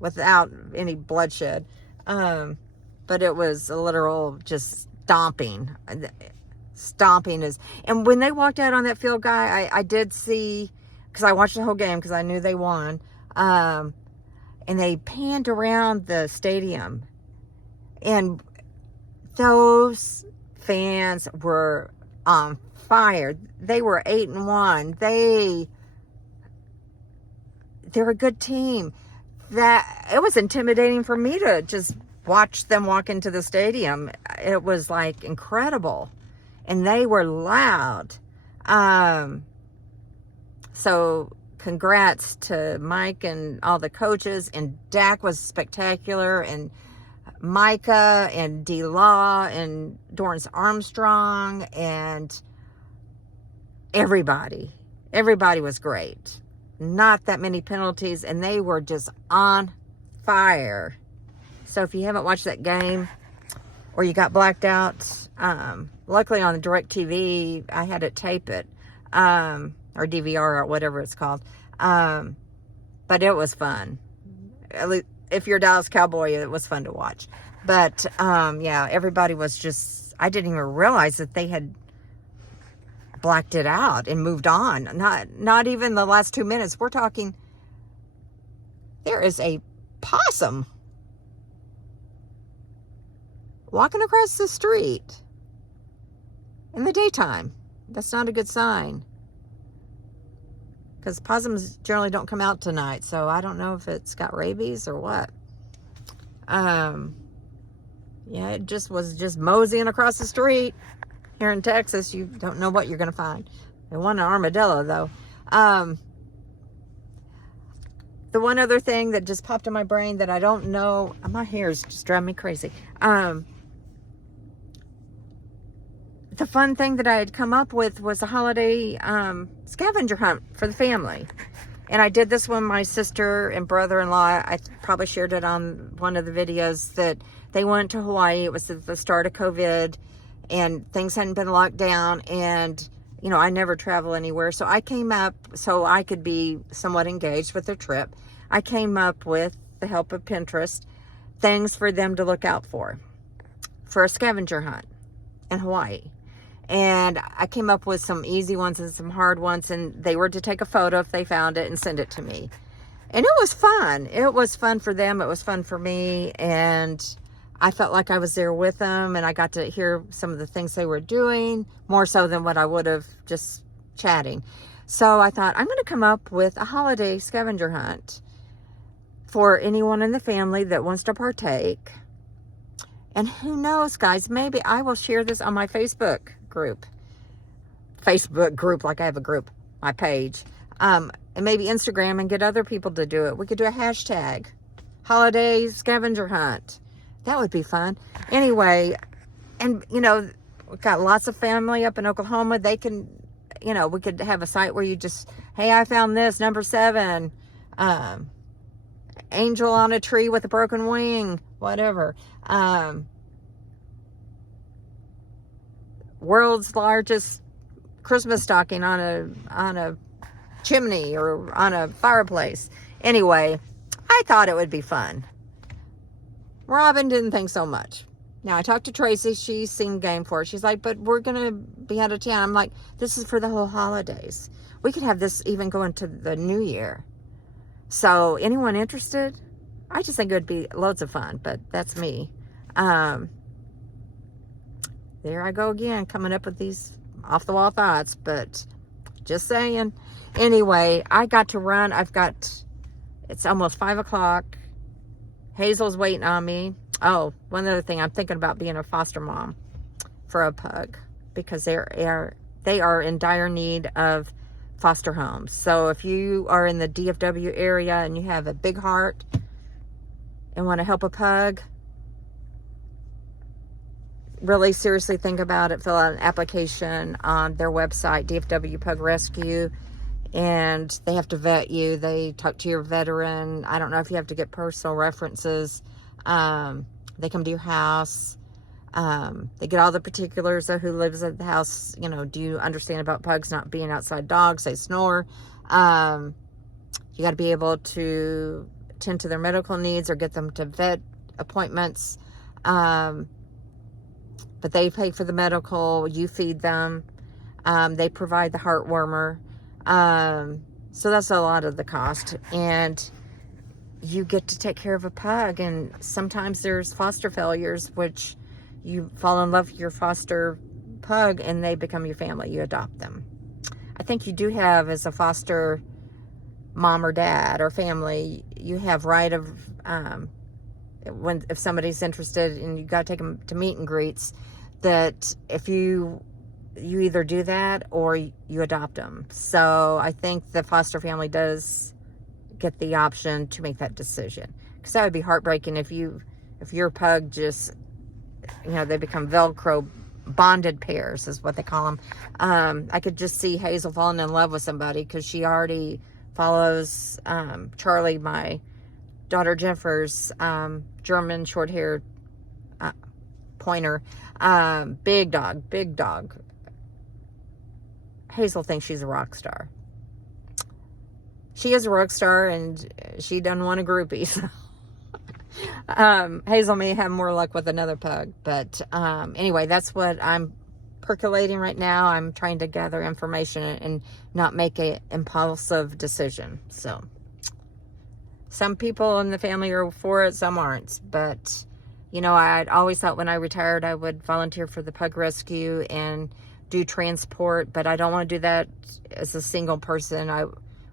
without any bloodshed. But it was a literal just stomping. And when they walked out on that field, guy, I did see, because I watched the whole game because I knew they won. And they panned around the stadium, and those fans were on fire. They were 8-1. They're a good team. That it was intimidating for me to just watch them walk into the stadium. It was like incredible, and they were loud. So congrats to Mike and all the coaches, and Dak was spectacular, and Micah and D-Law and Dorrance Armstrong, and everybody was great. Not that many penalties, and they were just on fire. So if you haven't watched that game, or you got blacked out, luckily on the DirecTV, I had to tape it, or DVR or whatever it's called. But it was fun. At least if you're a Dallas Cowboy, it was fun to watch. But yeah, everybody was just, I didn't even realize that they had blacked it out and moved on. Not even the last 2 minutes. We're talking, there is a possum walking across the street in the daytime. That's not a good sign, because possums generally don't come out tonight. So I don't know if it's got rabies or what. Yeah, it just was moseying across the street. Here in Texas, you don't know what you're going to find. They want an armadillo, though. The one other thing that just popped in my brain that I don't know, my hair is just driving me crazy. the fun thing that I had come up with was a holiday scavenger hunt for the family. And I did this when my sister and brother-in-law, I probably shared it on one of the videos, that they went to Hawaii. It was at the start of COVID and things hadn't been locked down. And, you know, I never travel anywhere. So I came up, so I could be somewhat engaged with their trip. I came up with the help of Pinterest, things for them to look out for a scavenger hunt in Hawaii. And I came up with some easy ones and some hard ones, and they were to take a photo if they found it and send it to me. And it was fun. It was fun for them. It was fun for me. And I felt like I was there with them, and I got to hear some of the things they were doing, more so than what I would have just chatting. So I thought, I'm going to come up with a holiday scavenger hunt for anyone in the family that wants to partake. And who knows, guys, maybe I will share this on my Facebook group, like I have a group, my page, and maybe Instagram, and get other people to do it. We could do a hashtag, holiday scavenger hunt. That would be fun. Anyway, and you know, we've got lots of family up in Oklahoma. They can, you know, we could have a site where you just, hey, I found this, number 7, angel on a tree with a broken wing, whatever. World's largest Christmas stocking on a chimney or on a fireplace. Anyway, I thought it would be fun. Robin didn't think so much. Now, I talked to Tracy. She seemed game for it. She's like, but we're going to be out of town. I'm like, this is for the whole holidays. We could have this even go into the new year. So, anyone interested? I just think it would be loads of fun, but that's me. There I go again, coming up with these off-the-wall thoughts, but just saying. Anyway, I got to run. It's almost 5 o'clock. Hazel's waiting on me. Oh, one other thing, I'm thinking about being a foster mom for a pug, because they are in dire need of foster homes. So if you are in the DFW area and you have a big heart and want to help a pug, really seriously think about it. Fill out an application on their website, DFW Pug Rescue, and they have to vet you. They talk to your veteran. I don't know if you have to get personal references. They come to your house. They get all the particulars of who lives at the house. You know, do you understand about pugs not being outside dogs? They snore. You got to be able to tend to their medical needs or get them to vet appointments. But they pay for the medical. You feed them. They provide the heartwarmer. So that's a lot of the cost. And you get to take care of a pug. And sometimes there's foster failures, which you fall in love with your foster pug and they become your family. You adopt them. I think you do have, as a foster mom or dad or family, you have right of, if somebody's interested and you got to take them to meet and greets, that if you either do that or you adopt them. So I think the foster family does get the option to make that decision, because that would be heartbreaking if your pug just, you know, they become Velcro bonded pairs is what they call them. I could just see Hazel falling in love with somebody, because she already follows Charlie, my daughter Jennifer's German short-haired pointer. Big dog. Hazel thinks she's a rock star. She is a rock star, and she doesn't want a groupie. So. Hazel may have more luck with another pug, but anyway, that's what I'm percolating right now. I'm trying to gather information and not make an impulsive decision. So some people in the family are for it, some aren't. But you know, I'd always thought when I retired I would volunteer for the pug rescue and do transport, but I don't want to do that as a single person.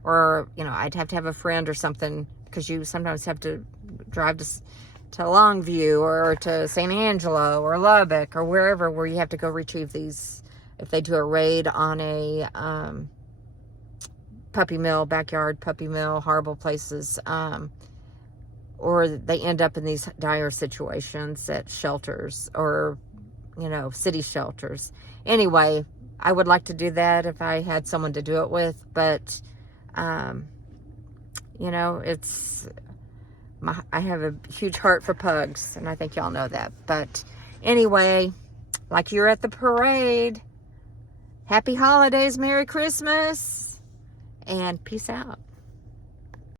Or you know, I'd have to have a friend or something, because you sometimes have to drive to Longview or to San Angelo or Lubbock or wherever, where you have to go retrieve these, if they do a raid on a puppy mill, backyard puppy mill, horrible places, or they end up in these dire situations at shelters or, you know, city shelters. Anyway, I would like to do that if I had someone to do it with, but, you know, I have a huge heart for pugs, and I think y'all know that. But anyway, like you're at the parade, happy holidays, Merry Christmas, and peace out.